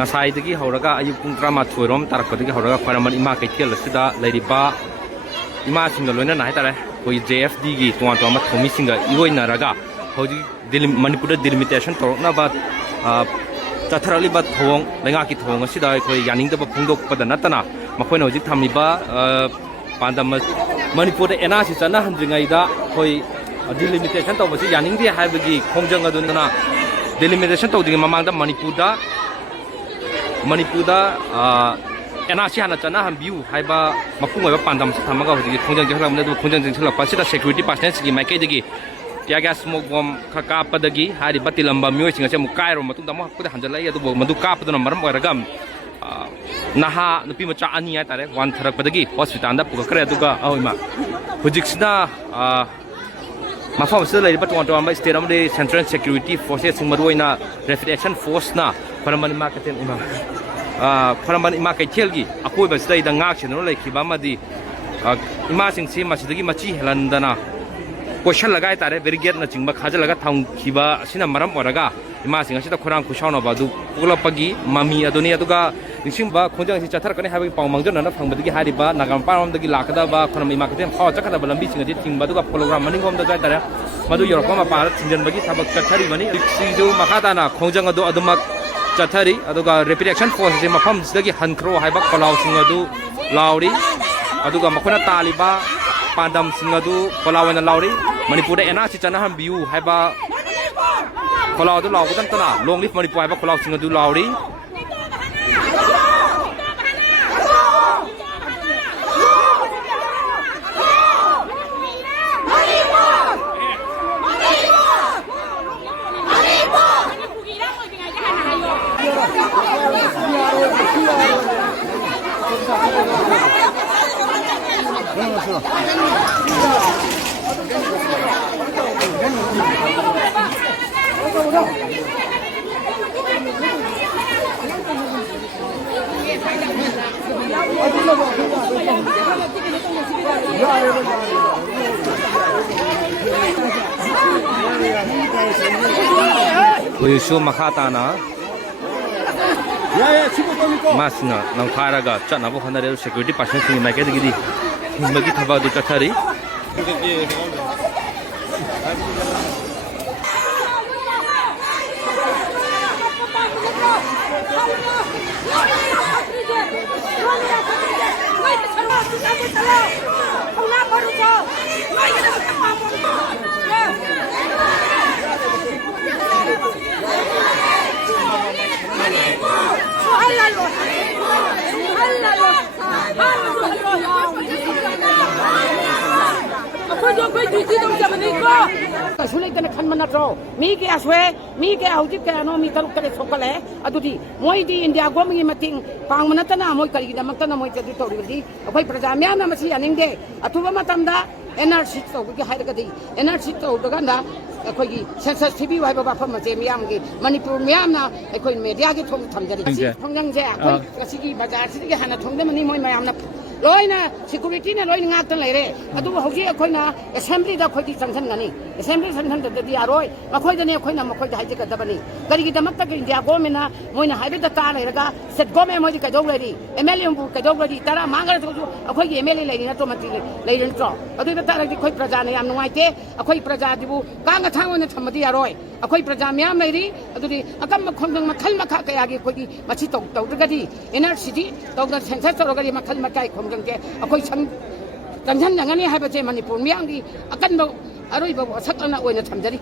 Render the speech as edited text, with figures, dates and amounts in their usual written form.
Nasai hauraga ayuk pung drama thuirom tarakpadagi hauraga khwaraman ima kaithel sida leiriba ima singa loina nai tare koi JFD gi tuan tuan ma thomi singa iroina raga hoji Manipur delimitation torokna ba tatharali ba thong lenga ki thong sida koi yaning da ba phungdok padana tana makhoina hoji thamiba pandam Manipur ena si chana handringai da koi delimitation tawbasi yaning di haibagi khongjang aduna delimitation tawding mamang da Manipur da NRC hana chana hambiu haiba mapung oiba pandam thamaga hoji khongjang jehlam na du khongjang jingthla pasida security personnel gi maikai dagi tiaga smoke bomb khaka padagi hari batilamba mioi singa chemu kairo matung da mo hakkuda hanjalai adu madu kapaduna maram oiragam naha nupi macha ani ya tare wan tharak padagi hospital da pukakre aduga ahoima hojiksina mafam sida lai batwa to amba state amde central security forces singmaruina rapid action force na paramani marketing ima paramani ima kai thelgi akoi ba sida da ngak cheno lai khiba madi ima sing si masidagi machi helandana question lagai tare brigade na chingba khaja laga thang khiba sina maram oraga ima sing asida khorang khusauna badu pulapagi mami adoni aduga nisingba khonjang si chathar kane habi pawmangjon na phangbadagi hariba nagam param dagi lakada ba khonami marketing khaw chakada balambi singa tingba duga program maningom da tare madu yorokma ma par thinjan bagi thabak chathari bani sijo makada na khongjang adu adumak chathari aduga rapid action force je mafam sidagi hankro haiba kolaw singa du lauri aduga makhona taliba pandam singa du kolawana lauri Manipur ena si chana hambiu haiba kolaw du law gudan tana long live Manipur haiba kolaw singa du lauri Uyusu makatana masna nangkharaga chanabu hanare security personnel singi maike digidi bagi thaba du chathari duty ꯇꯧꯖꯕꯅꯤꯀꯣ ꯀꯩꯁꯨ ꯂꯩꯇꯅ ꯈꯟꯕ ꯅꯠꯇ꯭ꯔꯣ ꯃꯤ ꯀꯌꯥ ꯁꯣꯛꯑꯦ ꯃꯤ ꯀꯌꯥ ꯍꯧꯖꯤꯛ ꯀꯌꯥꯅꯣ ꯃꯤ 6-7 ꯁꯣꯛꯀꯠꯂꯛꯑꯦ ꯑꯗꯨꯗꯤ ꯃꯣꯏꯗꯤ ꯏꯟꯗꯤꯌꯥ ꯒꯣꯔꯃꯦꯟꯒꯤ ꯃꯇꯦꯡ ꯄꯥꯡꯕ ꯅꯠꯇꯅ ꯃꯣꯏ ꯀꯔꯤꯒꯤꯗꯃꯛꯇꯅ ꯃꯣꯏ ꯑꯗꯨ ꯇꯧꯔꯤꯕꯗꯤ ꯑꯩꯈꯣꯏ ꯄ꯭ꯔꯖꯥ ꯃꯌꯥꯝꯅ ꯃꯁꯤ ꯌꯥꯅꯤꯡꯗꯦ ꯑꯊꯨꯕ ꯃꯇꯝꯗ NRC ꯇꯧꯕꯒꯤ ꯍꯥꯏꯔꯒꯗꯤ NRC ꯇꯧꯗ꯭ꯔꯀꯥꯟꯗ ꯑꯩꯈꯣꯏꯒꯤ ꯁꯦꯟꯁꯁ ꯊꯤꯕꯤꯌꯨ ꯍꯥꯏꯕ ꯋꯥꯐꯝ ꯑꯁꯦ ꯃꯤꯌꯥꯝꯒꯤ ꯃꯅꯤꯄꯨꯔ ꯃꯤꯌꯥꯝꯅ ꯑꯩꯈꯣꯏ ꯃꯦꯗꯤꯌꯥꯒꯤ ꯊꯣꯡ ꯊꯝꯖꯔꯤ ꯈꯣꯡꯖꯪꯁꯦ ꯑꯩꯈꯣꯏ ꯉꯁꯤꯒꯤ ꯕꯖꯥꯔꯁꯤꯗꯒꯤ ꯍꯥꯟꯅ ꯊꯣꯡꯗꯃꯅꯤ ꯃꯣꯏ ꯃꯌꯥꯝꯅ ꯂꯣꯏꯅ ꯁꯦꯀꯨꯔꯤꯇꯤꯅ ꯂꯣꯏꯅ ꯉꯥꯛꯇꯅ ꯂꯩꯔꯦ ꯑꯗꯨꯕꯨ ꯍꯧꯖꯤꯛ ꯑꯩꯈꯣꯏꯅ ꯑꯦꯁꯦꯝꯕ꯭ꯂꯤꯗ ꯑꯩꯈꯣꯏꯗꯤ ꯆꯪꯁꯤꯟꯒꯅꯤ ꯑꯦꯁꯦꯝꯕ꯭ꯂꯤ ꯆꯪꯁꯤꯟꯗ꯭ꯔꯗꯤ ꯌꯥꯔꯣꯏ ꯃꯈꯣꯏꯗꯅꯤ ꯑꯩꯈꯣꯏꯅ ꯃꯈꯣꯏꯗ ꯍꯥꯏꯖꯒꯗꯕꯅꯤ ꯀꯔꯤꯒꯤꯗꯃꯛꯇ ꯏꯟꯗꯤꯌꯥ ꯒꯣꯔꯃꯦꯟꯅ ꯃꯣꯏꯅ ꯍꯥꯏꯕꯗ ꯇꯥ ꯂꯩꯔꯒ ꯁ꯭ꯇꯦꯠ ꯒꯣꯔꯃꯦꯟ ꯃꯣꯏꯗꯤ ꯀꯩꯗꯧ ꯂꯩꯔꯤ MLAꯕꯨ ꯀꯩꯗꯧ ꯂꯩꯔꯤ ꯇꯔꯥ ꯃꯥꯡꯈ꯭ꯔꯁꯨ ꯑꯩꯈꯣꯏꯒꯤ MLA ꯂꯩꯔꯤ ꯅꯠꯇ꯭ꯔꯣ ꯃꯟꯇ꯭ꯔꯤ ꯂꯩꯔꯤ ꯅꯠꯇ꯭ꯔꯣ ꯑꯗꯨꯗ ꯇꯥꯔꯒꯗꯤ ꯑꯩꯈꯣꯏ ꯄ꯭ꯔꯖꯥꯅ ꯌꯥꯝ ꯅꯨꯡꯉꯥꯏꯇꯦ ꯑꯩꯈꯣꯏ ꯄ꯭ꯔꯖꯥꯗꯨꯕꯨ ꯀꯥꯡ ꯑꯊꯥꯡ ꯑꯣꯏꯅ ꯊꯝꯕꯗꯤ ꯌꯥꯔꯣꯏ ꯑꯩꯈꯣꯏ ꯄ꯭ꯔꯖꯥ ꯃꯌꯥꯝ ꯂꯩꯔꯤ ꯑꯗꯨꯗꯤ ꯑꯀꯝꯕ ꯈꯣꯡꯖꯪ ꯃꯈꯜ ꯃꯈꯥ ꯀꯌꯥꯒꯤ ꯑꯩꯈꯣꯏꯒꯤ ꯃꯁꯤ ꯇꯧꯗ꯭ꯔꯒꯗꯤ NRC ꯇꯧꯗꯅ ꯁꯦꯟꯁꯁ ꯇꯧꯔꯒꯗꯤ ꯃꯈꯜ ꯃꯈꯥꯒꯤ ꯈꯣꯡꯖꯪꯁꯦ ꯑꯩꯈꯣꯏ ꯆꯪꯁꯤꯟꯖꯒꯅꯤ ꯍꯥꯏꯕꯁꯦ ꯃꯅꯤꯄꯨꯔ ꯃꯤꯌꯥꯝꯒꯤ ꯑꯀꯟꯕ ꯑꯔꯣꯏꯕ ꯋꯥꯁꯛ ꯑꯣꯏꯅ ꯊꯝꯖꯔꯤ